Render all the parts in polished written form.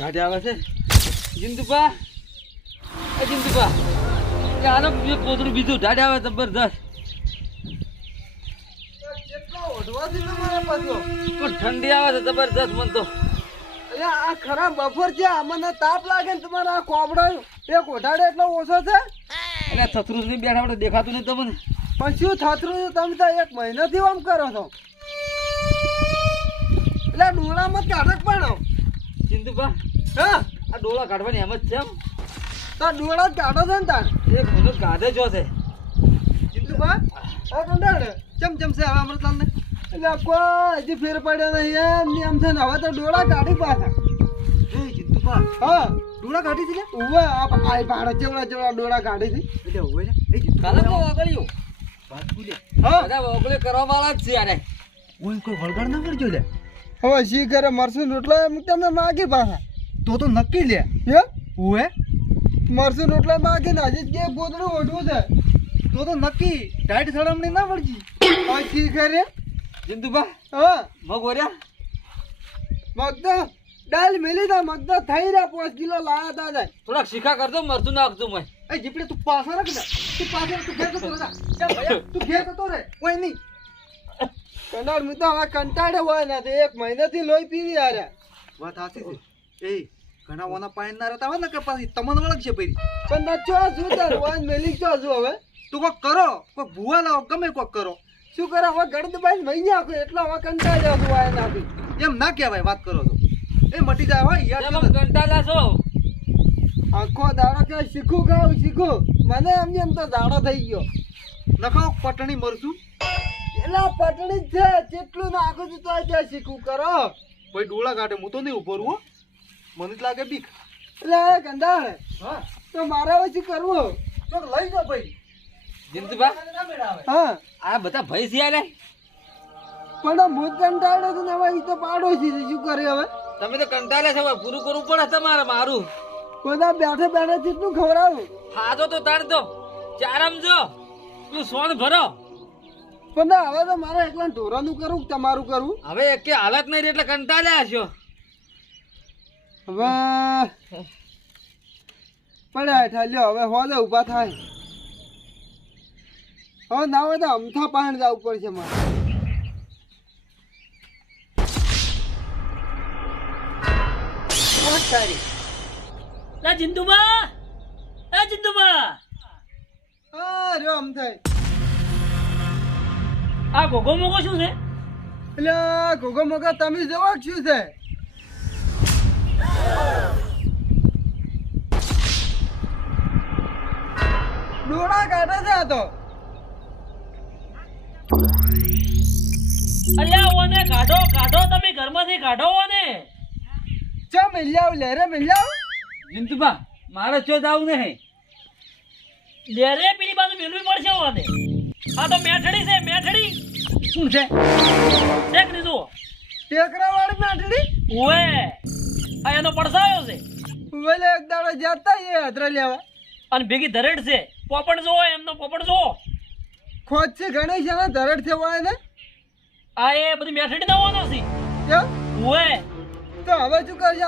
ગાડી આવે છે જિંદુબા એ જિંદુબા એ આનો પોતરું બીજું ઢાઢ આવે જબરદસ્ત પણ ઠંડી આવે છે જબરદસ્ત મન તો આ ખરાબ બપોર છે મને તાપ લાગે ને તમારા આ કોબડા એક ઓઢાડે એટલો ઓછો છે એટલે થથરું નહીં બેઠા આપણે દેખાતું નહીં તમને પણ શું થતું તમે તો એક મહિનાથી આમ કરો છો એટલે ડોળામાં કાઢક પાડો જિંદુબા હા આ ડોળા કાઢવાની એમ જ છે એમ તો ડોળા જ કાઢો છો ને તાર એક મહિનો કાઢે જો છે જિંદુબા આ કંડાડે ચમ છે હવે અમૃતલાલ ને એટલે કોઈ હજી ફેર પડ્યો નહીં એમ છે ને હવે તો ડોળા કાઢી પાછા એ જિંદુબા હા ડોળા કાઢી છે ઉવે આ ભાડો ચેવડા ડોળા કાઢી હતી એટલે હોય ને એ કાલે તો વાગળ્યો વાત ભૂલે હા બધા વાગળે કરવા વાળા જ છે યાર ઓય કોઈ વળગાડ ના કરજો લે હવે શી કરે મરસું રોટલો એમ તમે માગી પાછા તો નક્કી લે હે ઓએ મરસું રોટલા માગી ને હજી કે ગોદડું ઓઢવું છે તો નક્કી ટાઈટ સળમણી ના પડજી હવે શી કરે જિંદુબા હા મગ વર્યા મગદો દાલ મેલી દા મગદો થઈ રહ્યા 5 કિલો લાયા દાદા થોડાક શીખા કરજો મરતું નાખજો મેં એ જીપડે તું પાછા રાખ દે તું પાછા તું ઘેર જતો રહે ચાલ ભૈયા તું ઘેર જતો રહે કોઈ નહીં કંડાળ હું તો હવે કંટાળે હોય ને તો એક મહિનાથી લોહી પીવી આર્યા વાત સાચી છે એ ઘણા ઓના પાણી ના રહેતા હોય ને કે પાછી તમને વળગશે પરી પણ નચો શું તાર વાન મેલી છો હજુ હવે તું કોક કરો કોક ભૂવા લાવો ગમે કોક કરો શું કરે હવે ગળદ બાઈ મહિને આખો એટલો હવે કંટાળ્યો છું વાય નાખી એમ ના કહેવાય વાત કરો તો એ મટી જાય હોય યાર કંટાળા છો આખો દાડો કે શીખું ખાવ શીખું મને એમ તો દાડો થઈ ગયો નખાવ પટણી મરશું એલા પટણી જ છે જેટલું નાખું છું તો ત્યાં શીખું કરો ભાઈ ડોળા કાઢે હું તો નહીં ઉભો રહું મને જ લાગે બીક એટલે કંટાળ હા તો મારે હવે શું કરવું તો લઈ જાઓ ભાઈ જિંદુબા હા આ બધા ભાઈ છે યાર પણ હું કંટાળ્યો છું ને હવે ઈ તો પાડોશી છે શું કરે હવે તમે તો કંટાળ્યા છો હવે પૂરું કરવું પડે તમારે મારું બધા બેઠે બેઠે જેટલું ખવડાવું ખાધો તો તાર દો ચારમ જો તું સોન ભરો પણ હવે તો મારે એકલા ઢોરાનું કરવું કે તમારું કરવું હવે એક કે હાલત નહીં રહી એટલે કંટાળ્યા છો હવે પડ્યા હેઠા લ્યો હવે હોદે ઊભા થાય હવે ના હોય તો અમથા પાણી જવું પડશે મારે લા જિંદુબા એ જિંદુબા હા રહ્યો અમથાઈ આ ગોગો મોગો શું છે એટલે ઘોઘો મોગા તમે જવા શું છે ડોળા કાઢે છે આ તો અલ્યા ઓને કાઢો કાઢો તમે ઘરમાંથી કાઢો ઓને ચા મિલ્યાવ લેરે મિલ્યાવ જિંદુબા મારે ચો જાવું નહીં લેરે પેલી બાજુ મેલવી પડશે ઓને આ તો મેઠડી છે મેઠડી શું છે દેખ લીધું ટેકરા વાળી નાટડી ઓએ આ એનો પડસાયો છે વેલે એક દાડો જાતા એ હતરા લેવા અને ભેગી ધરેડ છે પોપડ જોવો એમનો પોપડ જોવો ખોજ છે ગણેશ એના ધરડ છે વાય ને આ એ બધી મેઠડી ના ઓનો છે કેમ ઓએ તો હવે શું કરશે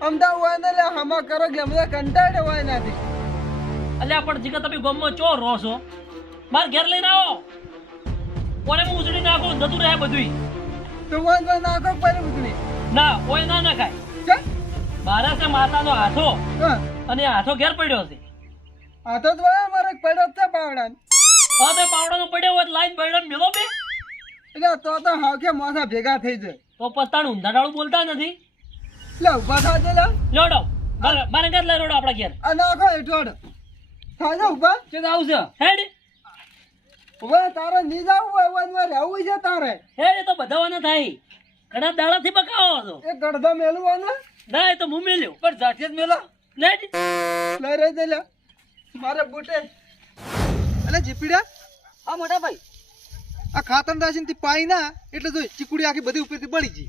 અમદાવાદ હોય ને લે હમા કરો કે અમે કંટાળે હોય નથી અલ્યા પણ જીગા તમે ગમમાં ચો રહો છો માર ઘેર લઈને આવો કોને હું ઉજળી નાખું જતું રહે બધું તો હોય નાખો પડે ઉતરી ના ઓય ના નખાય છે મારા છે માતાનો હાથો હા અને એ હાથો ઘેર પડ્યો છે આ તો હોય મારે પડ્યો છે પાવડા હા તે પાવડાનો પડ્યો હોય લાઈન પડ્યો મેલો બે એટલે તો હાવખે માથા ભેગા થઈ જાય તો પસ્તાણ ઊંધા ડાળું બોલતા નથી લે ઉભા થાજે લે લોડો મારે ઘર લઈ રોડો આપણા ઘેર આ નાખો હેઠોડ થાજે ઉભા ચો આવશે હેડ ઉભા તારે ની જાવું હોય વનમાં રહેવું છે તારે હેડ એ તો બધાવાના થાય ઘણા દાડાથી બકાવો છો એ ગડધો મેલવો ને ના એ તો હું મેલ્યો પણ જાઠિયા જ મેલો લેડ લઈ રહી દે લે મારે બુટે એટલે જીપીડા હા મોટા ભાઈ આ ખાતર દાસી પાઈ ના એટલે જો ચીકુડી આખી બધી ઉપરથી બળી ગઈ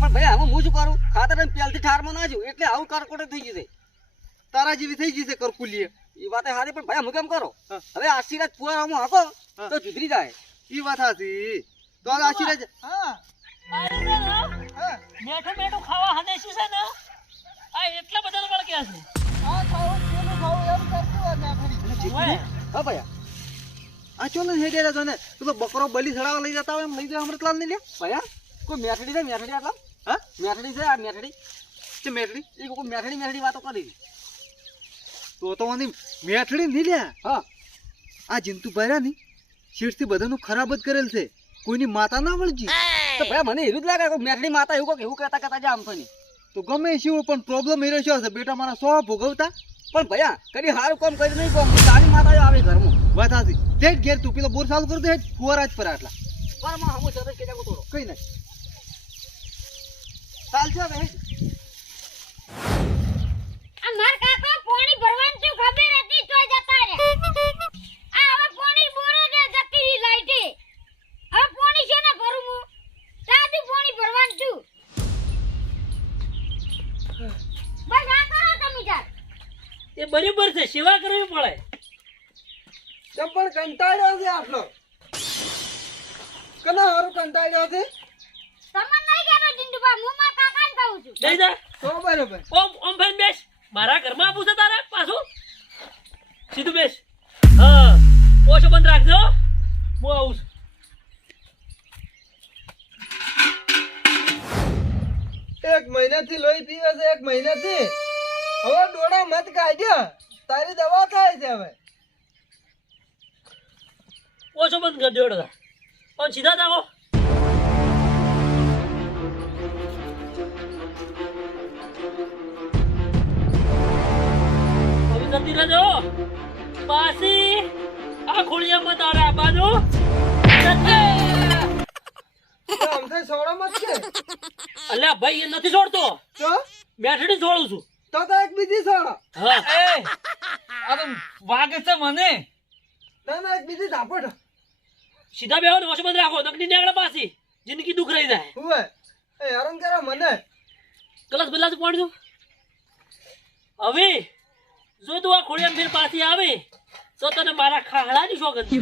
પણ ભાઈ આમાં હું શું કરું ખાતર પેલથી ઠારમાં નાખ્યું એટલે આવું કારકોટે થઈ ગયું છે તારા જેવી થઈ ગઈ છે કરકુલીએ એ વાત હારી પણ ભાઈ અમે કેમ કરો હવે આશીર્વાદ પુરાવામાં હાકો તો સુધરી જાય ઈ વાત હતી તો આ આશીર્વાદ હા મેઠું મેઠું ખાવા હને શું છે ને આ એટલા બધા વળગ્યા છે આ ખાવું પેલું ખાવું એમ કરતું હોય મેઠડી. ઓય. હા ભયા આ ચોલે હેડે રહેતો ને તું તો બકરો બલી ચડાવવા લઈ જતા હોય એમ લઈ જાય અમૃતલાલ ને લે ભયા કોઈ મેઠડી છે મેઠડી આટલા હા મેઠડી છે આ મેઠડી છે મેઠડી એ કોઈ મેઠડી વાતો કરી તો મને મેઠડી નહીં લ્યા હા આ જંતુ ભર્યા ની શેઠથી બધાનું ખરાબ જ કરેલ છે કોઈની માતા ના વળજી તો ભયા મને એવું જ લાગે કે મેઠડી માતા એવું કહેતા જા આમ તો નહીં તો ગમે શું પણ પ્રોબ્લેમ એ રહ્યો છે બેટા મારા સો ભોગવતા પણ ભયા કદી સારું કામ કરી નહીં કોમ તારી માતા આવે ઘરમાં વાત હતી તે જ ઘેર તું પેલો બોર ચાલુ કરી દે ફુવારા જ પર આટલા બરાબર હમું સરસ કે જાગો તોડો કઈ નહીં ચાલશે હવે આ માર કાકા પાણી ભરવાનું શું ખબર હતી તો જતા રે આ હવે પાણી બોરે દે જતી રહી લાઈટે હવે પાણી છે ને ભરું હું સાદુ પાણી ભરવાનું છું બસ આ કરો તમે જાર એ બરાબર છે સેવા કરવી પડે કેમ પણ કંટાળ્યો છે આટલો કના હારું કંટાળ્યો છે તમને નહીં કહેતો જિંદુબા હું માર કાકાને કહું છું જઈ જા તો બરોબર ઓમ ભાઈ બેસ મારા ઘરમાં આપું છે તારે પાછું સીધું બેસ હા ઓછો બંધ રાખજો હું આવું છું એક મહિનાથી લોહી પીવે છે એક મહિનાથી હવે ડોળા મત કાઢ્યા તારી દવા થાય છે હવે ઓછો બંધ કરી દેડો પણ સીધા જાઓ હવે જતી રહેજો પાછી આ ખોળિયામાં તારે આ બાજુ અમથે સોડા મત છે અલ્યા ભાઈ એ નથી છોડતો તો મેઠડી છોડું છું તો એક બીજી સોડા હા એ આ તો વાગે છે મને ના એક બીજી ધાપડ સીધા બેહો ને ઓછો બંધ રાખો નકડી નીકળે પાછી જિંદગી દુઃખ રહી જાય હુએ એ હેરાન કરે મને કલાક પહેલા પાણી દઉં હવે જો તું આ ખોડિયામ ફેર પાછી આવે તો તને મારા ખાહડાની શોખ હતી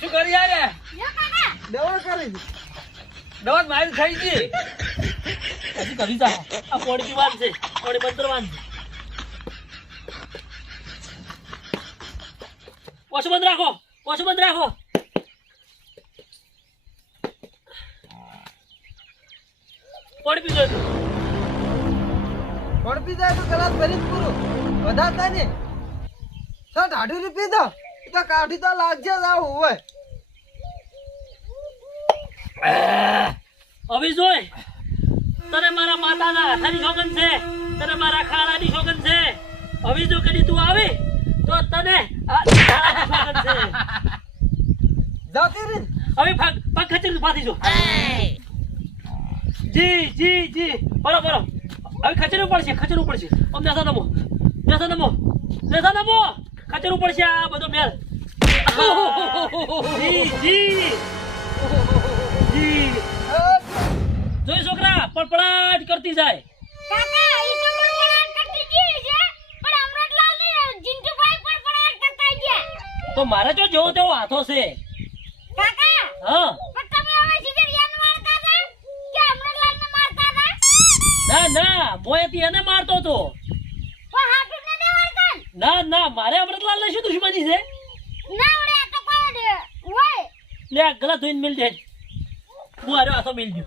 શું કરી યારે યો કાકા દવા કરી દવા મારી થઈ ગઈ હજી કરી જા આ પોણી પીવાનું છે પોણી બંધ કરવાનું છે ઓછો બંધ રાખો ઓછો બંધ રાખો પોણી પીજો પણ પી જાય તો કલાક ભરી જ પૂરું વધારતા ને સર ઢાઢી ની પી દો તો કાઢી તો લાગશે જ આવું હોય હવે જોઈ તને મારા માતાના હાથાની સોગન છે તને મારા ખાડાની સોગન છે હવે જો કદી તું આવે તો તને આ ખાડાની સોગન છે જાતી રે હવે પગ ખચેરી પાછી જો જી બરો હવે ખચેરવું પડશે આમ નેસા નમો ખચેરવું પડશે આ બધો મેલ જી જોઈ છોકરા પડપડાટ કરતી જાય કાકા ઈ તો બળબડાટ કરતી ગઈ છે પણ અમૃતલાલ ને જિંદુભાઈ પણ બળબડાટ કરતા ગયા તો મારે જો જેવો તેવો હાથો છે કાકા હા પણ તમે હવે સિગરિયાને મારતા હતા કે અમૃતલાલને મારતા હતા ના મોયથી એને મારતો હતો પણ હાથુને ન મારતા ના મારે અમૃતલાલ ને શું દુશ્મની છે ના ઓડે આ તો કોઈ હોય લે આ ગલા ધોઈને મિલ દે હું આરો હાથો મિલ દઉં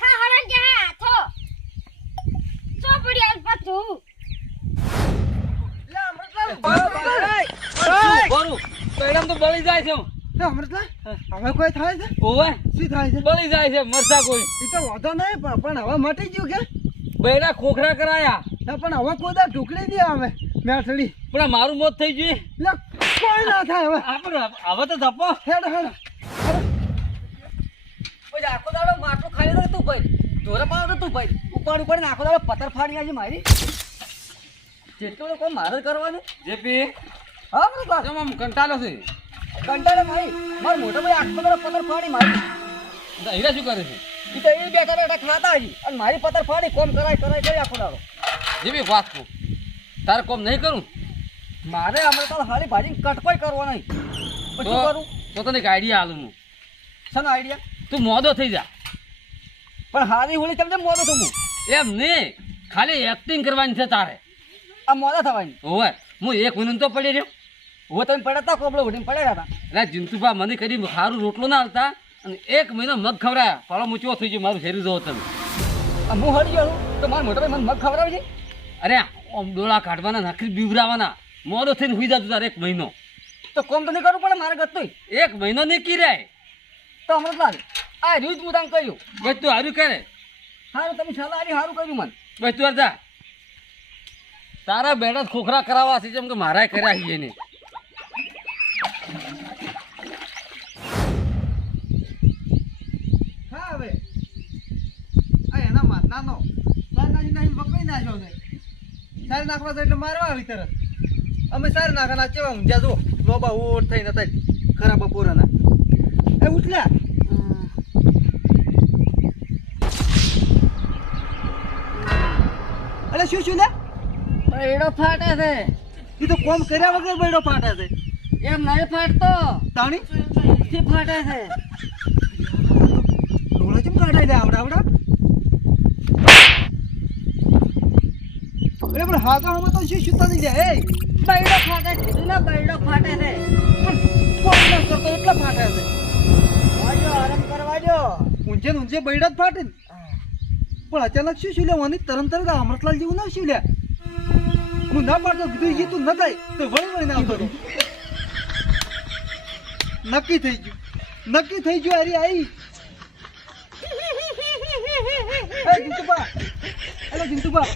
ખા હરણ કે હાથો સો પડ્યા પતું લે અમૃતલાલ બરું પેડમ તો બળી જાય છે લે અમૃતલાલ હવે કોઈ થાય છે ઓવે શું થાય છે બળી જાય છે મરસા કોઈ ઈ તો વાંધો નહીં પણ હવે મટી ગયું કે બૈરા ખોખરા કરાયા ના પણ હવે કોઈ દા ઢુકડી દે હવે મેઠડી પણ આ મારું મોત થઈ ગયું લે કોઈ ના થાય હવે આપણે હવે તો ધપો હેડ પછી આખો દાડો માટલું ખાઈ રહ્યો તું ભાઈ ઢોરે પાડો તું ભાઈ ઉપાડ આખો દાડો પથ્થર ફાડી આવી મારી જેટલું લોકો મારે જ કરવાનું જેપી હા બરાબર કેમ આમ કંટાળો છે કંટાળે મારી મારો મોટો ભાઈ આખો દાડો પથ્થર ફાડી મારી હીરા શું કરે છે ઈ તો એ બેઠા ખાતા હજી અને મારી પથ્થર ફાડી કોમ કરાય કરી આખો દાડો જેપી વાત કહું તારે કોમ નહીં કરું મારે હમણાં તો હાલી ભાજી કટકોઈ કરવો નહીં પછી શું કરું તો તને એક આઈડિયા આલું હું શાનો આઈડિયા તું મોદો થઈ જા પણ હારી હોળી તમને મોડો થયું એમ નહીં, ખાલી એક્ટિંગ કરવાની છે તારે. આ મોડા થવાની હોવે, હું 1 મહિનો તો પડી રહ્યો. હું તમે પડ્યા હતા કોબળો ઉઠીને પડ્યા હતા એટલે જીંતુભા મને કદી સારું રોટલો ના આવતા અને 1 મહિનો મગ ખવડાયા. પાળો મૂચવો થઈ ગયો મારું શરીર જોવો તમે. હું હળી ગયો તો મારા મોટા ભાઈ મને મગ ખવડાવે છે અરે આમ ડોળા કાઢવાના, નખરી બીવરાવાના, મોડો થઈને હુઈ જતું તારે 1 મહિનો. તો કોમ તો નહીં કરવું પડે મારે ગતોય 1 મહિનો નીકળી રહે. તો અમૃતલાલ આ રીત હું તમને કર્યું બસ તું હારું કરે, સારું તમે સલાહ આલી સારું કર્યું મને બસ તું જા. તારા બેટા જ ખોખરા કરાવવા છે જેમ કે મારા કર્યા છે એને. હા હવે આ એના માથાનો સારી નાખી બકરી નાખ્યો છે. સારી નાખવા તો એટલે મારવા આવી તરત અમે સારી નાખવાના કેવા ઊંઝા જો લોબા ઓટ થઈને હતા ખરાબ બપોરાના એ ઉઠલ્યા અરે શું લે બૈડો ફાટે છે એ તો કોમ કર્યા વગર બૈડો ફાટે છે. એમ નહીં ફાટતો તાણી થી ફાટે છે ડોળો ચમ કાઢાઈ દે આવડા અરે પણ હાગા હમ તો શું સુતા નહીં જાય એ બૈડો ફાટે કીધું ને બૈડો ફાટે છે પણ કોમ ન કરતો એટલે ફાટે છે. વાજો આરામ કરવા જો ઊંચે ને ઊંચે બૈડા જ ફાટે ને પણ અચાનક શું લેવાની તરત અમૃતલાલ જેવું ના શું લે હું ના પાડતો કીધું એ તું ન થાય તો વળી ના આવતો નક્કી થઈ ગયું અરે આઈ જીતુભા અરે જીતુભા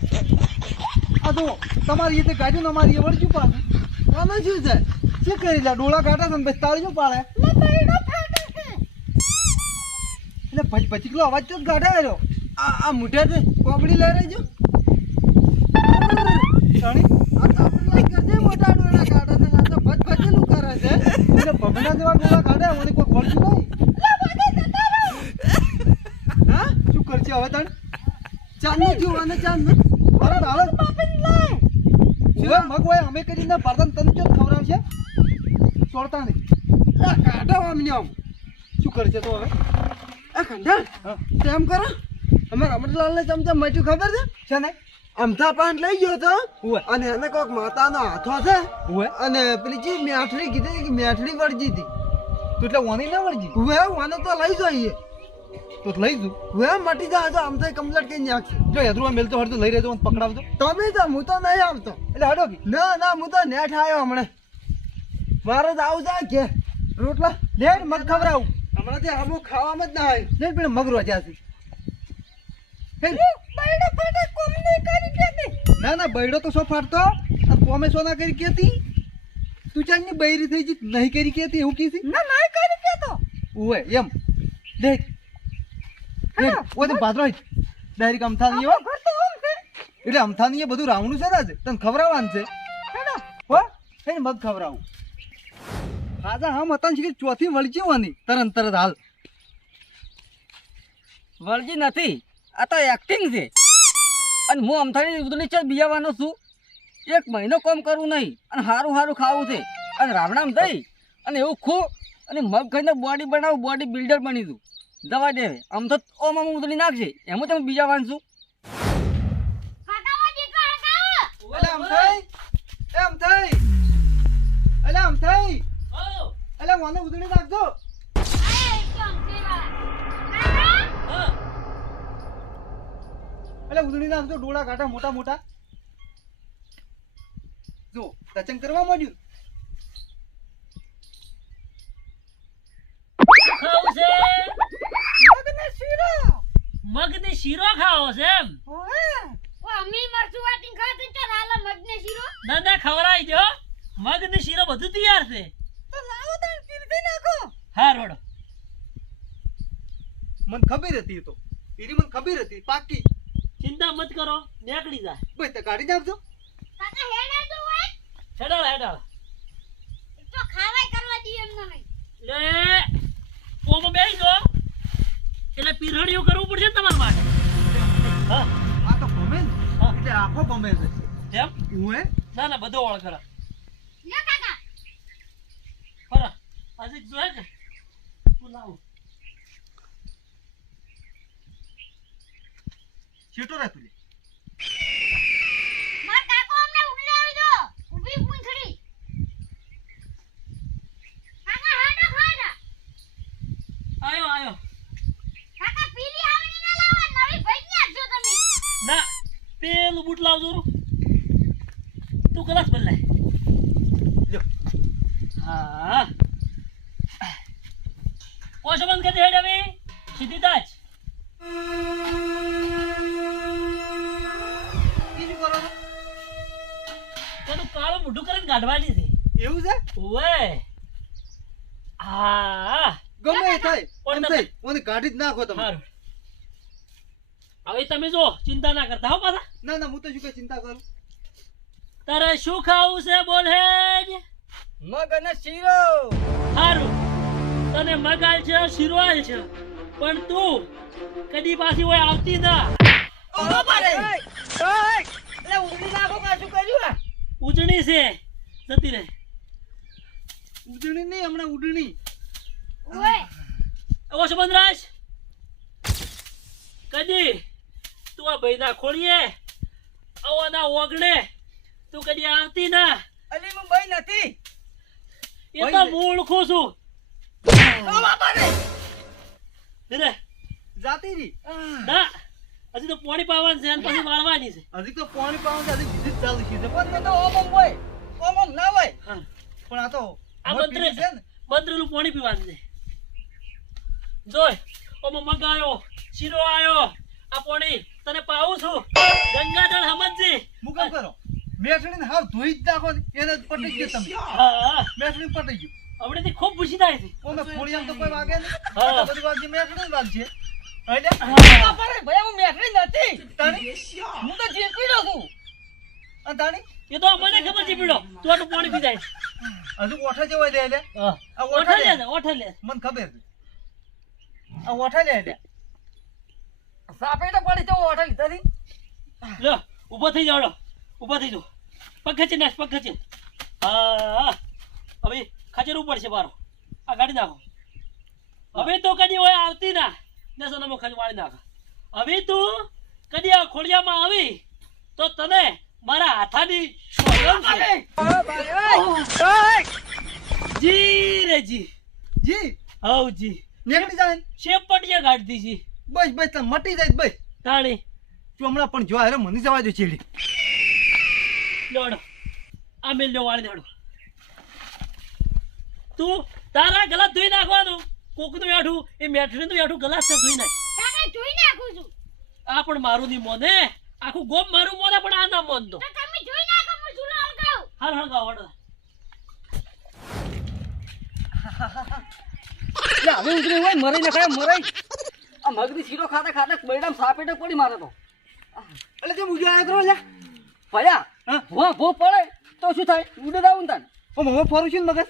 આ તો તમારી એ ગાડી અમારી એ વળજુ પાછું આમાં શું છે શું કરી લે ડોળા કાઢા છે ને પછી તાળી શું પાડે એટલે પછી કિલો અવાજ તો ગાઢા આવ્યો આ મુઠ્યા કોબડી લઈ રહેજો મોટા ડોળા કાઢે છે આ તો ભજેલું કરે છે એટલે ભગના જેવા ડોળા કાઢે મને કોઈ વળતું નહીં હા શું કરશે હવે તને ચાંદ થયું અને ચાંદ બરાબર હાલ મગ હોય અમે કરીને ભારત તને ચો ખવડાવશે છોડતા નહીં કાઢો અમને આમ શું કરશે તો હવે આ ખંડા તેમ કરો અમારા અમરલાલને ચમચમ મચ્યું ખબર છે ને અમથા પાંચ લઈ ગયો તો અને એને કોઈક માતાનો હાથો છે અને પેલી જે મેઠડી કીધી કે મેઠડી વળજી હતી તો એટલે ઓની ના વળજી હવે ઓને તો લઈ જઈએ તો લઈ જુ હવે મટી જા તો આમ થાય કમ્પ્લીટ કઈ નાખશે જો યદરુમાં મેલતો હડતો લઈ રહેજો પકડાવજો તમે તો હું તો નહીં આવતો એટલે હડો ના હું તો નેઠ આવ્યો હમણાં મારે તો આવું જાય કે રોટલા લેટ મગ ખવડાવું હમણાંથી આમું ખાવામાં જ ના આવે લેટ પણ મગ રોજ્યા છે ના બૈડો તો શું ફાટતો કોમે સો ના કરી કેતી તું ચાલ ની બૈરી થઈ જી નહીં કરી કેતી એવું કીધી ના નહીં કરી કેતો ઓએ એમ દેખ ઓ તો પાત્રો ડાયરેક્ટ અમથા નહીં એટલે અમથા નહીં બધું રાવણું છે રાજ તને ખવડાવવાનું છે હો એને મગ ખવડાવું હાજા હમ હતા ને ચોથી વળજી વાની તરત હાલ વળજી નથી આ તો એક્ટિંગ છે અને હું અમથાની ઉદની ચાલ બિયાવાનો છું 1 મહિનો કામ કરવું નહીં અને સારું ખાવું છે અને રાવણામ દઈ અને એવું ખો અને મગ ખાઈને બોડી બનાવું બોડી બિલ્ડર બની દઉં દવા દે આમ તો ઓમ ઉદળી નાખશે એમ તમે બીજા વાંચું અલે મને ઉદળી નાખજો એટલે ઉદળી નાખજો ડોળા કાઢા મોટા મોટા જો ટચંગ કરવા માંડ્યું ખાવું છે મગને શીરો ખાવો છે એમ દાદા ખવડાવી દો મગને શીરો બધું તૈયાર છે હા રોડો મને ખબર હતી એ તો એની મને ખબર હતી પાકી ચિંતા મત કરો નીકળી જાય ભાઈ તે કાઢી નાખજો હેડાળ લે ઓમ બેહી જો એટલે પીરહણીઓ કરવું પડશે ને તમારા માટે હા આ તો ગમે ને હા. એટલે આખો ગમે છે જેમ હું ના બધો વાળ ખરા ખરા આજે જોયે કે તું લાવ છેટો રહે તું લે. માર કાકો અમને ઉડલે આવી દો ઊભી પૂંછડી કાકા હાડો ખાડા આયો આયો કાકા પીલી આવડી ના લાવવા નવી ભાઈ નાખજો તમે ના પેલું બૂટ લાવજો રું. તું ગ્લાસ બદલાય. લ્યો. હા કોશો બંધ કરી દે હેડ હવે સીધી તાજ. બીજું કરો છો? તેનું કાળું મોઢું કરીને કાઢવાની છે. એવું છે? ઓવે હા ગમે એ થાય પણ એમ થાય ઓને કાઢી જ નાખો તમે. સારું હવે તમે જો ચિંતા ના કરતા હો પાછા. ના ના હું તો શું કઈ ચિંતા કરું. તારે શું ખાવું છે બોલ હેડ. મગ અને શીરો. સારું તને મગાલ છે શિરવાલ છે પણ તું કદી પાછી હોય આવતી ના. એટલે ઉડી નાખો પાછું કર્યું આ. ઉજણી છે જતી રહે. ઉડણી નહીં હમણાં ઉડણી. ઓય એવો સંબંધરાજ કદી તું આ ભાઈના ખોળીએ આવાના ઓગણે તું કદી આવતી ના. અલી હું ભાઈ નથી. એ તો હું ઓળખું છું. રે જાતી રી. ના હજી તો પાણી પાવાનું છે અને પછી વાળવાની છે. હજી તો પાણી પાવાનું હજી વિઝિટ ચાલુ છે. પણ મેં તો ઓમ હોય ઓમ ના હોય. હા. પણ આ તો આ મોટ પીડી છે ને. બંદરેલું પાણી પીવાનું છે. જોય ઓમાં મગ આયો શીરો આયો આ પાણી તને પાવું છું. ગંગાજળ સમજજી. હું કામ કરો મેઠડીને હાવ ધોઈ જ નાખો ને એને જ પટી ગયો તમે. હા મેઠડી પટી ગયું. હમણાંથી ખૂબ ખુશી થાય છે. ઓમે ફોડિયામ તો કોઈ વાગે નહીં. હા. આ તો બધું વાગી મેઠડી જ વાગશે. એટલે હા. ભાઈ હું મેઠડી નથી. તાણી હું તો જીપીડો છું. આ તાણી એ તો મને ખબર છે પીડો તું આટલું પાણી પી જાય. હજુ ઓઠા જેવો લે એટલે હા આ ઓઠા ઓઠા લે લે ઓઠા લે. મને ખબર છે. આ ઓઠા લે એટલે સાપેટા પડી તો હોટલ લીધી. લો ઊભો થઈ જાવ લો ઊભો થઈ જાવ. પગ ખેંચી નાખ પગ ખેંચી. હા હવે ખચેરવું પડશે બારો. આ ગાડી નાખો. હવે તો કદી હોય આવતી ના ને સોનામાં ખજ વાળી નાખ. હવે તું કદી આ ખોડિયામાં આવી તો તને મારા હાથાની શોધમ છે. જી રે જી જી હવ જી નીકળી જાય ને. શેપટિયા કાઢતી જી બસ બસ તમે મટી જાય બસ. તાણી તું હમણાં પણ જો હારે મને જવા દો ચીડી. લોડો આ મેલ લો વાળી દેડો. તું તારા ગલાસ ધોઈ નાખવાનું. કોકનું યાઠું એ મેઠડીનું યાઠું ગલાસ છે ધોઈ નાખ. કાકા જોઈ નાખું છું આ પણ મારું ની મોને આખું ગોમ મારું મોને પણ આ ના મોન દો. તો તમે જોઈ નાખો હું ચૂલો હળગાવું હાલ હળગાવ હળગાવ. એટલે હવે ઉતરી હોય મરાઈ નખાય મરાઈ. આ મગની શીરો ખાતા ખાતા બૈડામ સાપેટે પડી મારે તો. એટલે તે મુજે આયા કરો લે. ભયા હા? ભો પડે તો શું થાય ઉડે દાવું તાન. ઓ હવે ફરું છું ને મગજ.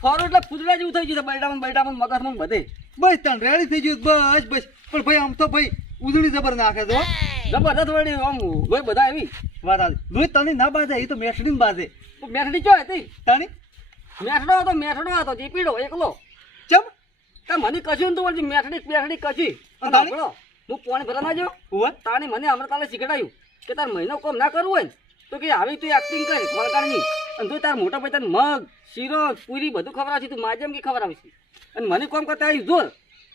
ફોરો એટલે ફૂદડા જેવું થઈ ગયું છે બૈડામાં મગજમાં બધે. બસ તાન રેડી થઈ ગયું બસ બસ. પણ ભાઈ આમ તો ભાઈ ઉધડી જબર નાખે તો. જબરદસ્ત વળી આમ લોહી બધા આવી. વાત આવી લોહી તને ના બાજે એ તો મેઠડીને બાજે. મેઠડી ચો હતી. તાણી મેઠડો હતો જીપીડો એકલો. ચમ તા મને કશું ને તો વળી મેઠડી કશી. અને તાણી? સાંભળો, હું પાણી ભરવા ના જો ઓવે તાણી મને હમણાં તારે શીખડાયું કે તાર મહિનો કોમ ના કરવું હોય ને તો કે આવી તું એક્ટિંગ કરી કોલકારની અને તું તાર મોટા ભાઈ તને મગ શીરો પૂરી બધું ખવડાવશે તું માજેમ કે ખવડાવશે અને મને કોમ કરતા આવી જોર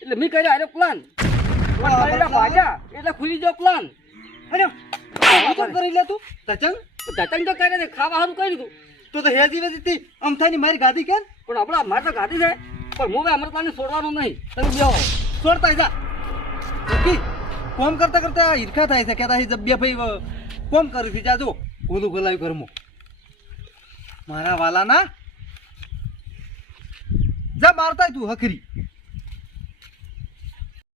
એટલે મેં કર્યો આરો પ્લાન ભાજા એટલે ખુલી જો પ્લાન. અરે આવું તો કરી લે તું તચંગ. ધતંગ તો કરે ખાવા સારું કરી દીધું તો હેજી વેજી અમથાની મારી ગાદી કેમ પણ હમણાં મારે તો ગાધી છે પણ હું હમણાં તાને છોડવાનું નહીં. તમે બેહો છોડતા જા. ઓકે કોમ કરતા કરતા ઈર્ખા થાય છે કહેતા જબ્યા ભાઈ કોમ કરી છે જાજો ઓલું ગલાવ્યું ઘરમાં મારા વાલાના જા મારતા તું હખરી.